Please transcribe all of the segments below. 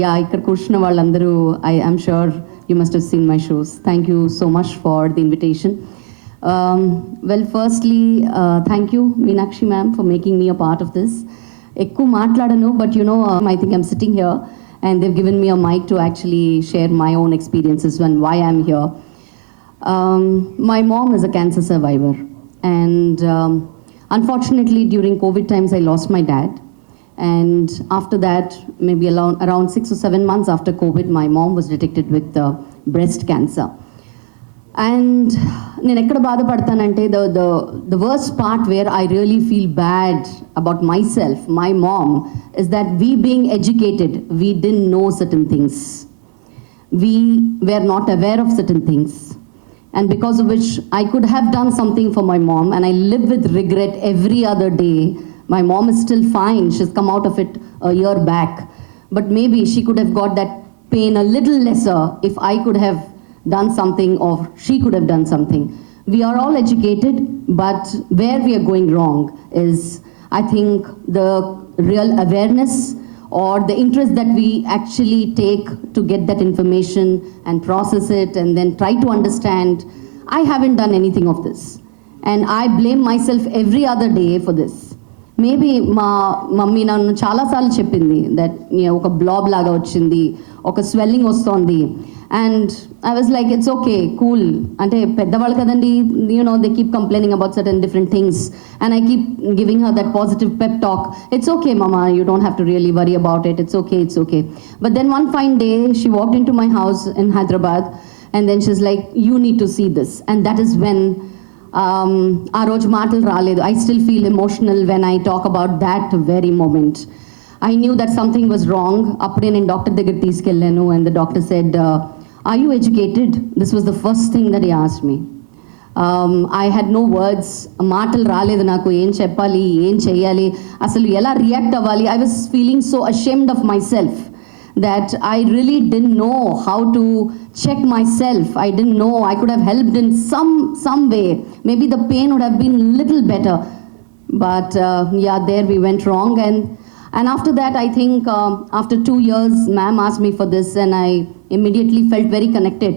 Yeah, ikkada kushna vallandaru, I'm sure you must have seen my shows. Thank you so much for the invitation. Well, firstly, thank you, Meenakshi ma'am, for making me a part of this. Ekku maatladanu, but I think I'm sitting here and they've given me a mic to actually share my own experiences and why I'm here. My mom is a cancer survivor, and unfortunately during COVID times I lost my dad. And after that, maybe around 6 or 7 months after COVID, my mom was detected with breast cancer. And నేను ఎక్కడ బాధపడతానంటే the worst part where I really feel bad about myself, my mom, is that we being educated, we didn't know certain things. We were not aware of certain things. And because of which I could have done something for my mom, and I live with regret every other day. My mom is still fine. She's come out of it a year back. But maybe she could have got that pain a little lesser if I could have done something or she could have done something. We are all educated, but where we are going wrong is, I think, the real awareness or the interest that we actually take to get that information and process it and then try to understand. I haven't done anything of this. And I blame myself every other day for this. Maybe మా మమ్మీ నన్ను చాలాసార్లు చెప్పింది దట్ ఒక బ్లాబ్ లాగా వచ్చింది, ఒక swelling వస్తోంది. And I was like, it's okay, cool, అంటే పెద్దవాళ్ళు కదండి, they keep complaining about certain different things and I keep giving her that positive pep talk. It's okay mama, you don't have to really worry about it, it's okay, it's okay. But then one fine day she walked in to my house in Hyderabad and then she's like, you need to see this. And that is when ఆ రోజు మాటలు రాలేదు. I still feel emotional when I talk about that very moment. I knew that something was wrong. అప్పుడే నేను doctor దగ్గర తీసుకెళ్ళాను and the doctor said, are you educated? This was the first thing that he asked me. I had no words. మాటలు రాలేదు నాకు, ఏం చెప్పాలి, ఏం చెయ్యాలి, అసలు ఎలా రియాక్ట్ అవ్వాలి. I was feeling so ashamed of my self that I really didn't know how to check myself. I didn't know. I could have helped in some way. Maybe the pain would have been little better. But yeah, there we went wrong. And after that, I think after 2 years, ma'am asked me for this and I immediately felt very connected.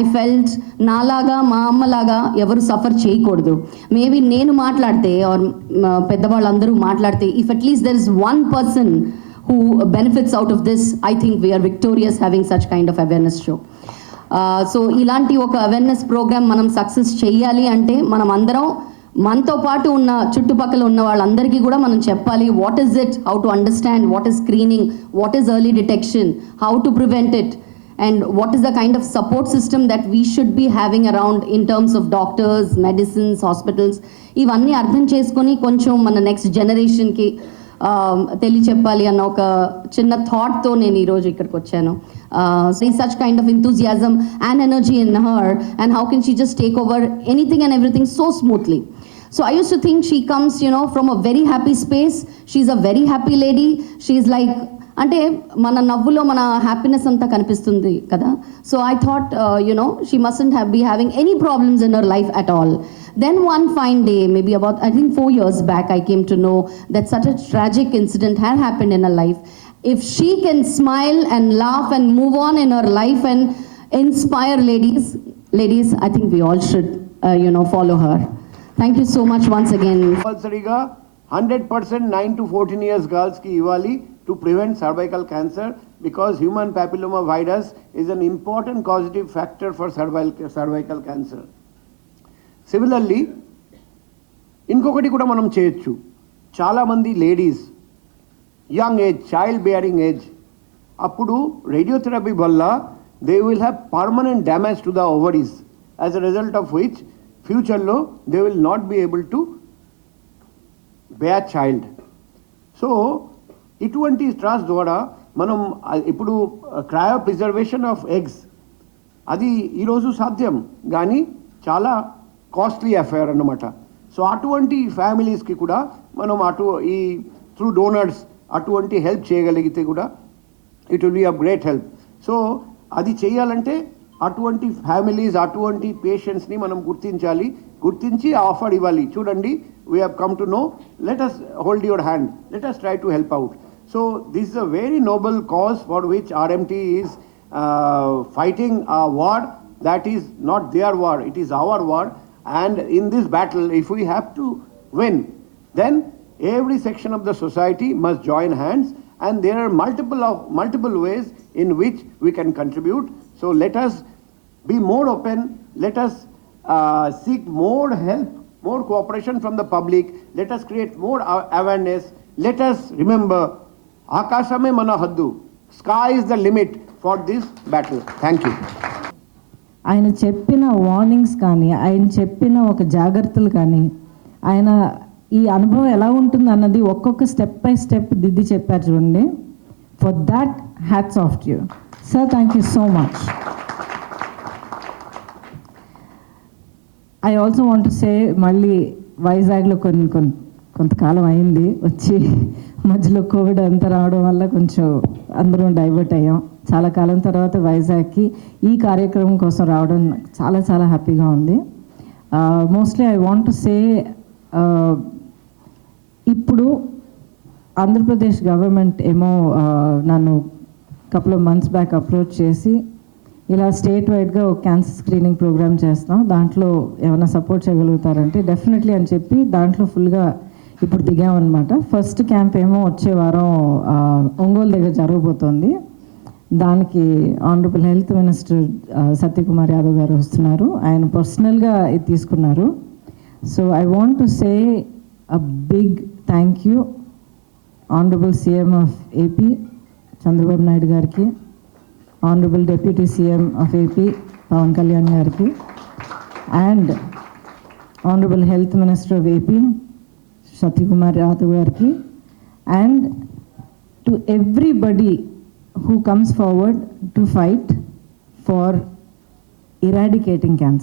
I felt నాలాగా మా అమ్మలాగా ఎవరు సఫర్ చేయకూడదు. మేబీ నేను మాట్లాడితే ఆర్ పెద్దవాళ్ళందరూ మాట్లాడితే, if at least there is one person who benefits out of this, I think we are victorious having such kind of awareness show. So ఇలాంటి ఒక అవేర్నెస్ ప్రోగ్రామ్ మనం సక్సెస్ చేయాలి అంటే మనం అందరం మనతో పాటు ఉన్న చుట్టుపక్కల ఉన్న వాళ్ళందరికీ కూడా మనం చెప్పాలి, what is it, how to understand, what is screening, what is early detection, how to prevent it, and what is the kind of support system that we should be having around in terms of doctors, medicines, hospitals. ఇవన్నీ అర్థం చేసుకొని కొంచెం మన నెక్స్ట్ జనరేషన్కి తెలియచెప్పాలి అన్న ఒక చిన్న థాట్తో నేను ఈరోజు ఇక్కడికి వచ్చాను. Such kind of enthusiasm and energy in her, and how can she just take over anything and everything so smoothly. So I used to think she comes from a very happy space. She's a very happy lady. She's like, అంటే మన నవ్వులో మన హ్యాపీనెస్ అంతా కనిపిస్తుంది కదా. So I thought she mustn't be having any problems in her life at all. Then one fine day, maybe about I think 4 years back, I came to know that such a tragic incident had happened in her life. If she can smile and laugh and move on in her life and inspire ladies, I think we all should follow her. Thank you so much once again. Compulsoryga 100% 9 to 14 years girls ki ivali to prevent cervical cancer, because human papilloma virus is an important causative factor for cervical cancer. Similarly ఇంకొకటి కూడా మనం చేయొచ్చు. చాలామంది ladies young age, child bearing age, అప్పుడు radiotherapy వల్ల they will have permanent damage to the ovaries, as a result of which ఫ్యూచర్లో they will not be able to bear child. So ఇటువంటి స్ట్రాస్ ద్వారా మనం ఇప్పుడు క్రయో ప్రిజర్వేషన్ ఆఫ్ ఎగ్స్ అది ఈరోజు సాధ్యం, కానీ చాలా కాస్ట్లీ అఫేర్ అన్నమాట. సో అటువంటి ఫ్యామిలీస్కి కూడా మనం ఈ త్రూ డోనర్స్ అటువంటి హెల్ప్ చేయగలిగితే కూడా it will be a great help. So అది చేయాలంటే అటువంటి ఫ్యామిలీస్, అటువంటి పేషెంట్స్ని మనం గుర్తించి ఆఫర్ ఇవ్వాలి. చూడండి, we have come to know, let us hold your hand, let us try to help out. So this is a very noble cause for which RMT is fighting a war that is not their war, it is our war. And in this battle, if we have to win, then every section of the society must join hands, and there are multiple ways in which we can contribute. So let us be more open, let us seek more help, more cooperation from the public, let us create more awareness, let us remember, Akashame mana haddu, sky is the limit for this battle. Thank you. ఆయన చెప్పిన వార్నింగ్స్ కానీ ఆయన చెప్పిన ఒక జాగ్రత్తలు కానీ ఆయన ఈ అనుభవం ఎలా ఉంటుంది అన్నది ఒక్కొక్క స్టెప్ బై స్టెప్ దిద్ది చెప్పారు చూడండి. For that hats off to you sir. Thank you so much. I also want to సే, మళ్ళీ వైజాగ్లో కొంతకాలం అయింది వచ్చి, మధ్యలో కోవిడ్ అంతా రావడం వల్ల కొంచెం అందరం డైవర్ట్ అయ్యాం. చాలా కాలం తర్వాత వైజాగ్కి ఈ కార్యక్రమం కోసం రావడం నాకు చాలా చాలా హ్యాపీగా ఉంది. మోస్ట్లీ ఐ వాంట్ టు సే, ఇప్పుడు ఆంధ్రప్రదేశ్ గవర్నమెంట్ ఏమో నన్ను couple of months back approach చేసి ఇలా స్టేట్ వైడ్గా ఒక క్యాన్సర్ స్క్రీనింగ్ ప్రోగ్రామ్ చేస్తాం, దాంట్లో ఏమైనా సపోర్ట్ చేయగలుగుతారంటే డెఫినెట్లీ అని చెప్పి దాంట్లో ఫుల్గా ఇప్పుడు దిగామన్నమాట. ఫస్ట్ క్యాంప్ ఏమో వచ్చే వారం ఒంగోలు దగ్గర జరగబోతోంది. దానికి honourable health minister Satyakumar Yadav garu వస్తున్నారు. ఆయన పర్సనల్గా ఇది తీసుకున్నారు. So I want to say a big thank you honourable CM of AP Chandrababu Naidu గారికి, honourable deputy CM of AP Pawan Kalyan గారికి, and honourable health minister of AP Satyakumar Yadav గారికి, and to everybody who comes forward to fight for eradicating cancer.